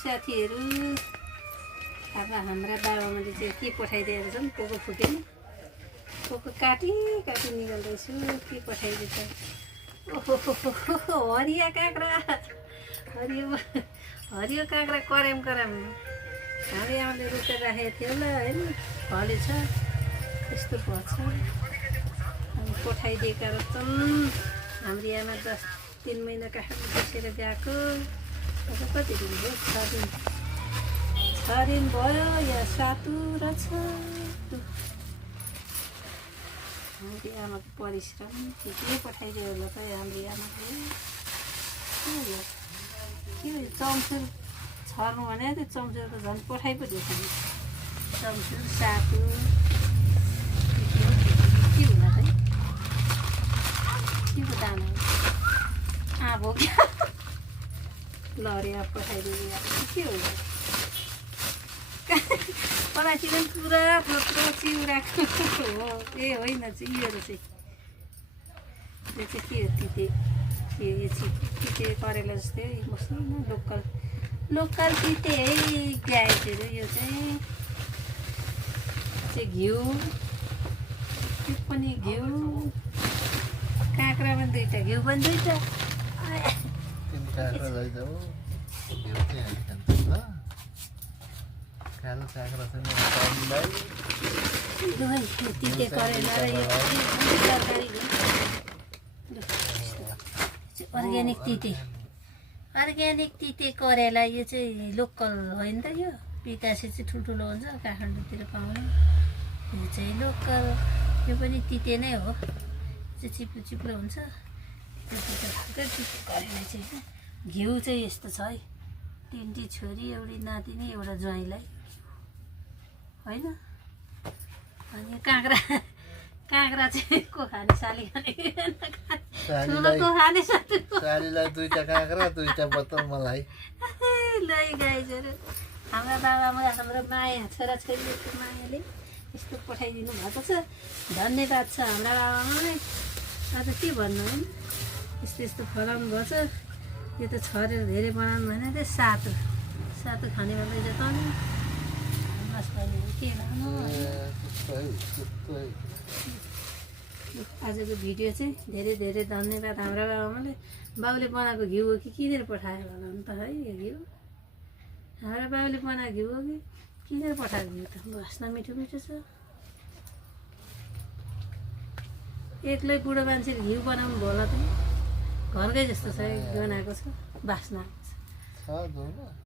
साथीहरू अब हाम्रा बाबाआमाले चाहिँ के पठाइदिएर छन् पोको फुकेन पोको काटी काटी निकाल्दैछु के पठाइदिन्छ ओहो हरिया काँक्रा हरियो काँक्रा कराम हामी आमाले रोपेर राखेको थियो ल होइन फलेछ यस्तो भएछ अनि पठाइदिएका रहेछन् हाम्रो आमा 3 महिना काठमाडौँ बसेर गएको अब कति दिन भयो 6 दिन भयो या 7 रहेछ हाम्रो आमाको परिश्रम के पठाइदियो होला त हाम्रो आमाले के चम्चुर छर्नु भने त्यो चम्चुर त झन् पठाइ पो दिएछ नि चम्चुर सातु के होला त के पो दाना आबो लरे पठाइदियो के होला परासी पनि पुरा थोत्रो चिउराको हो ए होइन चाहिँ यो चाहिँ यो चाहिँ के हो तिते के यो तिते करेला जस्तै मसिनो लोकल तिते है गाईहरू यो चाहिँ घिउ त्यो पनि घिउ काँक्रा पनि 2टा घिउ पनि 2टा तिते करेला र यो तरकारी अर्ग्यानिक तिते करेला यो चाहिँ लोकल होइन त यो पिकासे चाहिँ ठुल्ठुलो हुन्छ काठमाडौँतिर पाउने यो चाहिँ लोकल यो पनि तिते नै हो चाहिँ चिप्लो हुन्छ तिते करेला चाहिँ घिउ चाहिँ यस्तो छ है 3टी छोरी एउटी नातिनी एउटा ज्वाइँलाई होइन अनि काँक्रा चाहिँ को खाने साली खाने ठुलोको खाने सालीलाई 2टा काँक्रा 2टा बोतल मलाई लै गाइजहरू हाम्रा बाबामा हाम्रो माया छोराछोरीको मायाले यस्तो पठाइदिनु भएको छ धन्यवाद छ हाम्रा बाबामालाई आज के भन्नु है यस्तो फलाउनु भएको छ यो त छरेर धेरै बनाउनु भएन त्यो सातो खाने भन्दैछ त नि के लानु आजको भिडियो चाहिँ धेरै धन्यवाद हाम्रो बाबामाले बाबुले बनाएको घिउ हो कि किनेर पठायो होला नि त है यो घिउ हाम्रो बाबुले बनाएको घिउ हो कि किनेर पठाएको घिउ त वास्न मिठो छ एक्लै बुढो मान्छेले घिउ बनाउनु भयो होला त घरकै जस्तो छ बनाएको छ बास्ना